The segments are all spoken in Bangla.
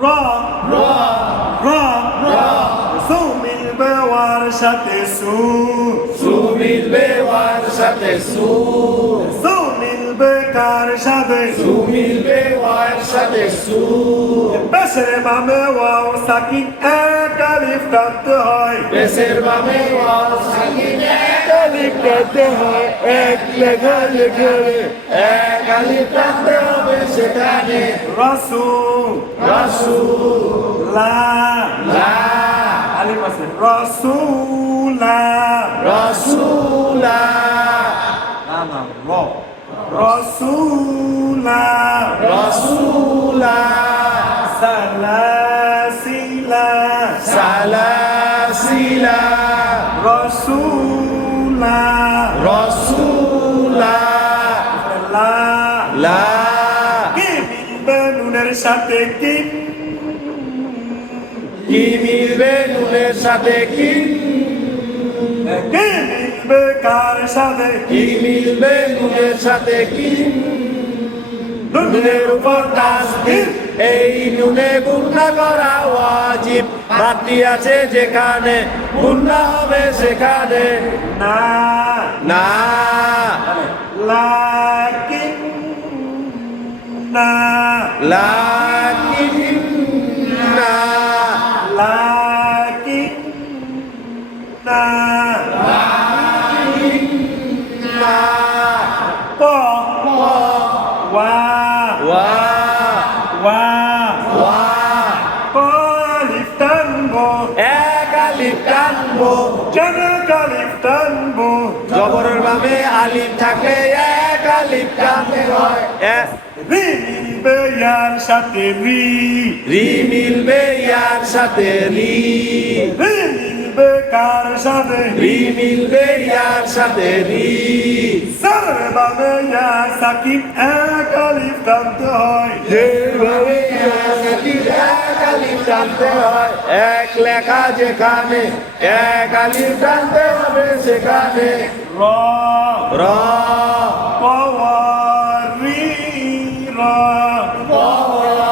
Ra, Su মিলবে ওয়ার সাথে সু, মিলবে ওয়ার সাথে সু মিলবে কার সাথে, মিলবে ওয়ার সাথে পেশের বামে ওয়াও সাকিন এক আলিফ টানতে হয়, পেশের বামে ওয়াও সাকিন এক আলিফ টানতে হয়, এক লেখা লেখারে এক আলিফ টানতে হবে সেখানে রাসূল রাসূলা আলিফ আছে রাসূলা রাসূলা না রাসূলা রাসূলা সালাসিলা সালাসিলা রাসূলা রাসূলা লা লা কি মিলবে নুনের সাথে কি মিলবে নুনের সাথে কি মিলবে কার সাথে, মিলবে নুনের সাথে কি নুনের উপর তাসদীদ এই নুনে গুণা করা ওয়াজিব বাতি আছে যেখানে গুণা হবে সেখানে না না লাকিন না লাকিন না লাকিন না না প ওয়া ওয়া ওয়া ওয়া প আলিফ টানবো, এক আলিফ টানবো যেন আলিফ টানবো, জবরের বামে আলিফ থাকলে এক আলিফ টানতে হয় রি মিলবে ইয়ার সাথে রি, রি মিলবে ইয়ার সাথে রি রি মিলবে কার সাথে, রি মিলবে ইয়ার সাথে রি সারে বামে ইয়া সাকিন এক আলিফ টানতে হয়, যেভাবে ইয়ার সাথে এক আলিফ টানতে হয় এক লেখা যেখানে এক আলিফ টানতে হবে সেখানে র র প ওয়া রি র প ওয়া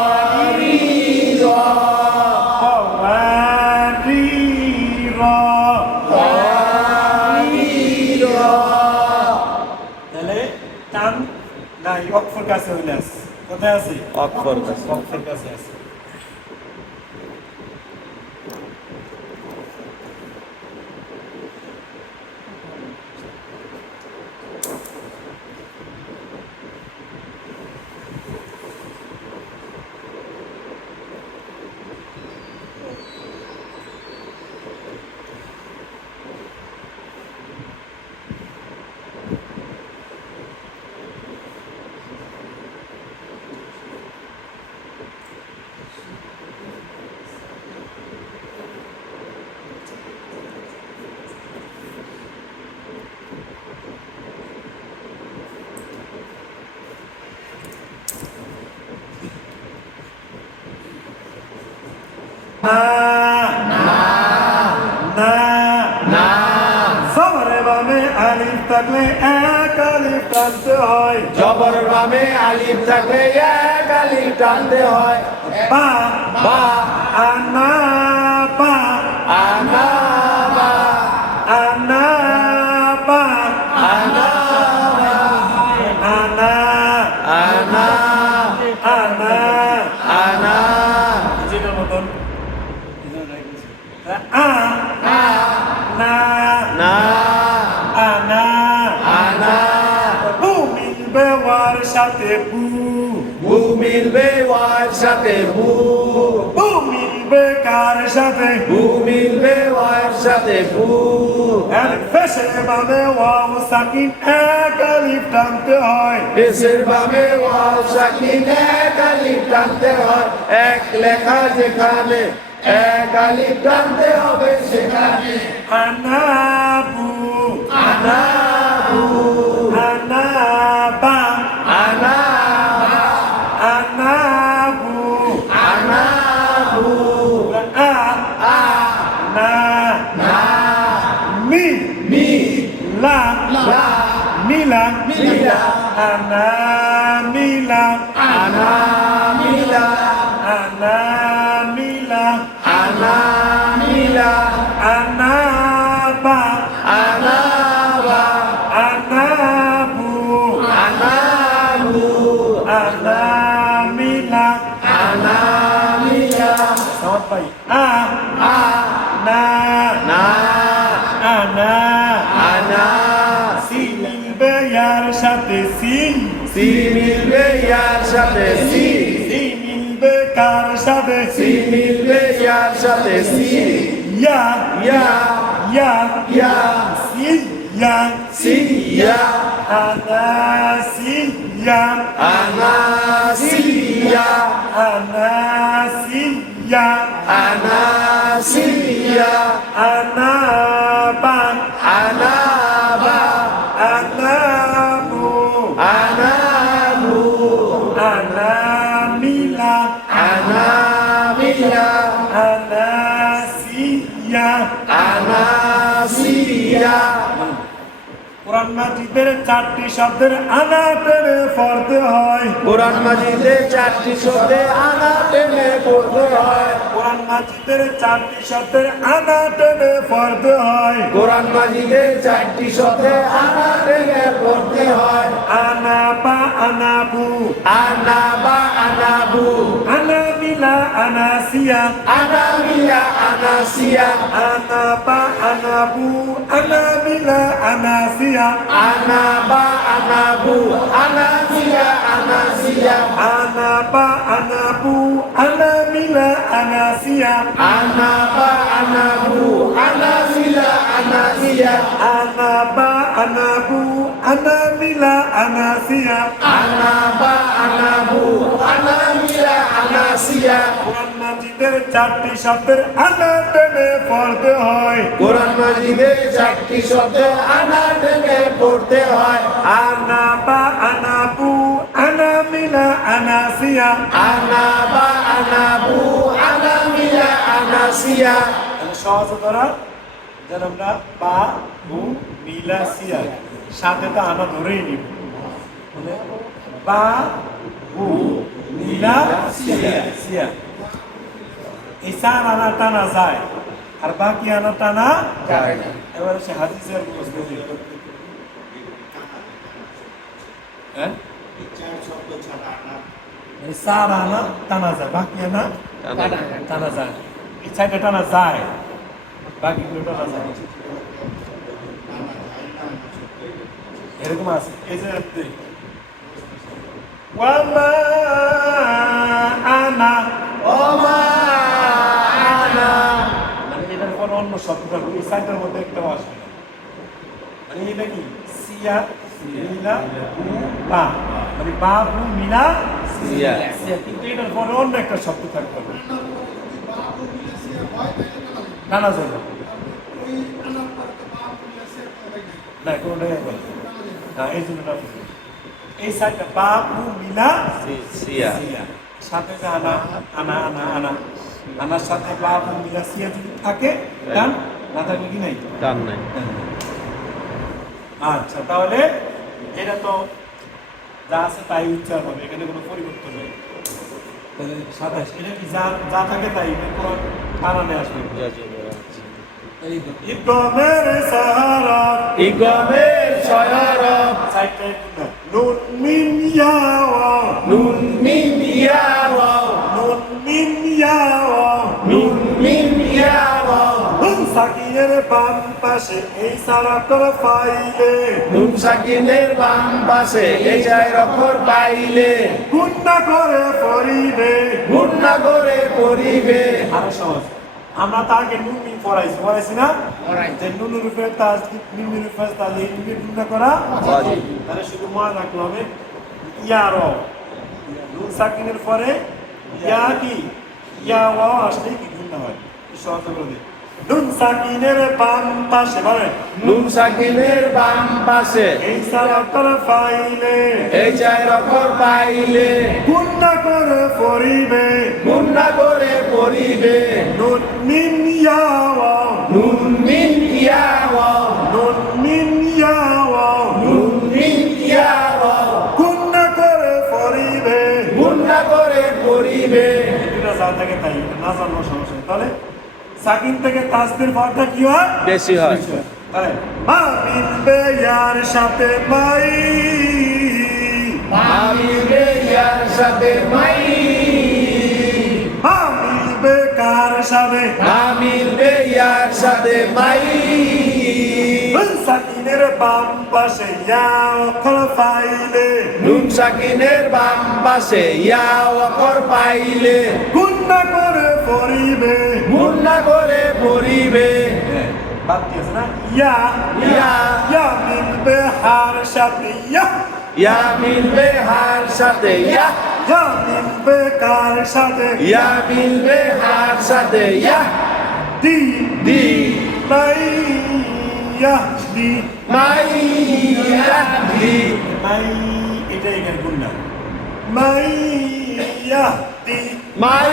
রি র তাহলে টান নাই অক্ষর কাছে হইলে আছে, কোথায় আছে অক্ষর অক্ষর কাছে আছে। না জবরে বামে আলিফ থাকলে এক আলিফ টানতে হয়, জবর বামে আলিফ থাকলে এক আলিফ টানতে হয় বা বা আনা বা আনা বা আনা বা আনা আনা আনা আনা আনা যেটার মতন আ না না আনা আনা বু মিলবে ওয়ার সাথে বু, বু মিলবে ওয়ার সাথে বু বু মিলবে কার সাথে, বু মিলবে ওয়ার সাথে বু ফেসের বামে ওয়াও সাকিন এক আলিফ টানতে হয়, পেশের বামে ওয়াও সাকিন এক আলিফ টানতে হয় এক লেখা যেখানে এক আলিফ টানতে হবে সেখানে আনাবু আনাবু আনাবা আনা আনাবু আনাবু আ আ না না মি মি লা লা মিলা মিলা আনা মিলা আনা মিলা আনা মিলা anamila, আনাবা anaba, আনাবু anabu, আনামিলা anamila, সাওয়াত ভাই আ a, না na, আনা ana, সি মিলবে ইয়ার সাথে সি si milbe yar সাথে si, সি মিলবে কার সাথে si milbe yar সাথে si, ইয়া ya, ইয়া ya, সি ইয়া si ya, আনা সি ইয়া anasiya, আনা সি ইয়া anasiya, আনাবা anaba, আনাবু anabu, আনামিলা anamila, আনাসিয়া anasiya, কোরআন মাজিদের 4টি শব্দের আনা টেনে পড়তে হয় কোরআন মাজিদে 4টি শব্দে আনা টেনে পড়তে হয়, কোরআন মাজিদের 4টি শব্দের আনা টেনে পড়তে হয় কোরআন মাজিদে 4টি শব্দে আনা টেনে পড়তে হয়, আনাবা আনাবু আনাবা, আনাবু, আনামিলা আনাসিয়া anamila, anasiya, আনাবা আনাবু আনামিলা আনাসিয়া anaba, anabu, anamila, anasiya, আনাবা আনাবু আনামিলা আনাসিয়া anaba, anabu, anamila, anasiya, আনাবা আনাবু আনামিলা আনাসিয়া anaba, anabu, anamila, anasiya, কোরআন মাজিদের 4টি শব্দের আনা টেনে পড়তে হয় কোরআন মাজিদে 4টি শব্দে আনা টেনে পড়তে হয়, আনাবা আনাবু আনামিলা আনাসিয়া anaba, anabu, anamila, anasiya, সহজ ধরা যেন আমরা বা বু মিলা সিয়া সাথে তো আনা ধরেই নিব মানে বা বু মিলা সিয়া সিয়া এই 4 আনা টানা যায় আর বাকি আনা টানা যায় না। এবারে সে হাদিসের প্রশ্ন দিল হ্যাঁ এই 4 আনা টানা যায় বাকি আনা টানা যায় এই 4টা টানা যায় বাকিগুলো টানা যায় না। এরকম আছে এই যে ওয়ামা আনা ওমা আনা, মানে এটার পর অন্য শব্দ থাকবে এই সাইডের মধ্যে একটা আসবে না মানে এটা কি সিয়া মিলা বা মানে বা বু মিলা সিয়া, সিয়া কিন্তু এটার পরে অন্য একটা শব্দ থাকবে টানা যায় না না কোনোটাই হবে না। না এই জন্য না এই সাইডটা বা বু মিলা সিয়া, সিয়া সাথে যে আনা আনা আনা আনা আনার সাথে বা বু মিলা সিয়া যদি থাকে গান না থাকলে কি নাই টান নাই, আচ্ছা তাহলে এটা তো যা আছে তাই উচ্চারণ হবে এখানে কোনো পরিবর্তন নেই তাহলে 27 এটা কি যা যা থাকে তাই কোরআন বানানে আসবে ইকমের সাহারা ইগমের সয়রব, সাইডটা নুন মিন ইয়া ওয়া নুন মিম ইয়া ওয়াও, নুন মিন ইয়া ওয়া নুন মিম ইয়া ওয়াও, নুন সাকিনের বাম পাশে এই সারা করে ফাইলে নুন সাকিনের বাম পাশে এই যায় রখর পাইলে, গুন্না করে পড়িবে গুন্না করে পড়িবে, আরো সহজ আমরা তাকে নুন মিন পড়াইছি না যে নুনের উপরে তাজ মিমের উপরে তাজ এই মিমের গুন্না করা ওয়াজিব। তাহলে শুধু মনে রাখতে হবে ইয়ার নুন সাকিনের পরে ইয়া কি ইয়া ওয়া আসলে কি গুন্না হয় এই সহজ করে দিই নুন সাকিনের বাম পাশে বলেন নুন সাকিনের বাম পাশে এই সারা করে ফাইলে এই যায় রখর পাইলে, গুন্না করে পড়িবে গুন্না করে পড়িবে, নুন মিন ইয়া ওয়া নুন মিম ইয়া ওয়াও, নুন মিন ইয়া ওয়া নুন মিম ইয়া ওয়াও, গুন্না করে পড়িবে গুন্না করে পড়িবে, এটা যা থাকে তাই না জানলেও সমস্যা নেই। তাহলে সাকিন থেকে তাসদির পাওয়াটা কি হয়? বেশি হয়। তাহলে মা মিলবে ইয়ার সাথে মাই, মা মিলবে ইয়ার সাথে মাই, মা মিলবে কার সাথে? মা মিলবে ইয়ার সাথে মাই। সাকিনের বাম পাশে ইয়া অক্ষর পাইলে, নুন সাকিনের বাম পাশে ইয়া অক্ষর পাইলে, গুন্না করে পড়িবে, মুন্না করে পড়িবে। বাদ দিয়েছে না? ইয়া ইয়া, ইয়া মিলবে হার সাথে ইয়া, ইয়া মিলবে হার সাথে ইয়া, ইয়া মিলবে কার সাথে? ইয়া মিলবে হার সাথে ইয়া। দি দি নাই ইয়া দি মাই ইয়া দি, মাই, এটা এখানে গুন্না, মাই ইয়া দি। মাই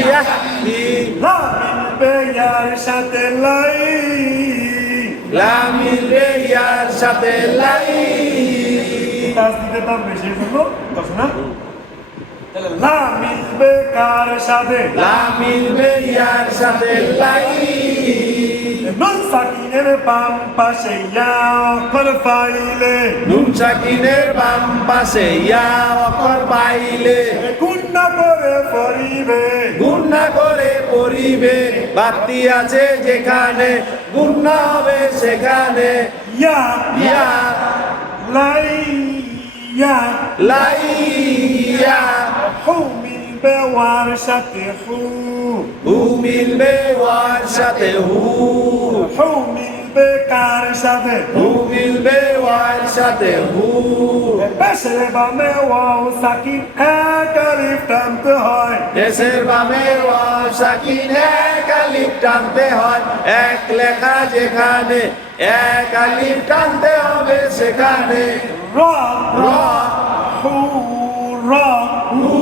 ইয়া দি, লা মিলবে ইয়ার সাথে লাই, লা মিলবে ইয়ার সাথে লাই। তাসদিদের দাম বেশি জন্য দশ না? তাহলে লা মিলবে কার সাথে? লা মিলবে ইয়ার সাথে লাই। নুন সাকিনের বাম পাশে ইয়া অক্ষর পাইলে, নুন সাকিনের বাম পাশে ইয়া অক্ষর পাইলে, গুন্না করে পড়িবে, গুন্না করে পড়িবে। বাতি আছে যেখানে গুন্না হবে সেখানে ইয়া ইয়া লাই ইয়া। লাই ইয়া। হু মিলবে ওয়ার সাথে হু, হু মিলবে ওয়ার সাথে হু, হু মিলবে কার সাথে? হু মিলবে ওয়ার সাথে হু। পেশের বামে ওয়াও সাকিন এক আলিফ টানতে হয়, দেশের বামে ওয়াও সাকিন এক আলিফ টানতে হয়। এক লেখা যেখানে এক আলিফ টানতে হবে সেখানে র র হু র হু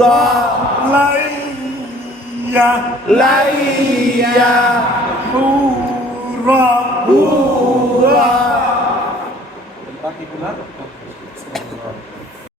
র লাই ইয়া, লাই ইয়া হু র হু র। বাকিগুলা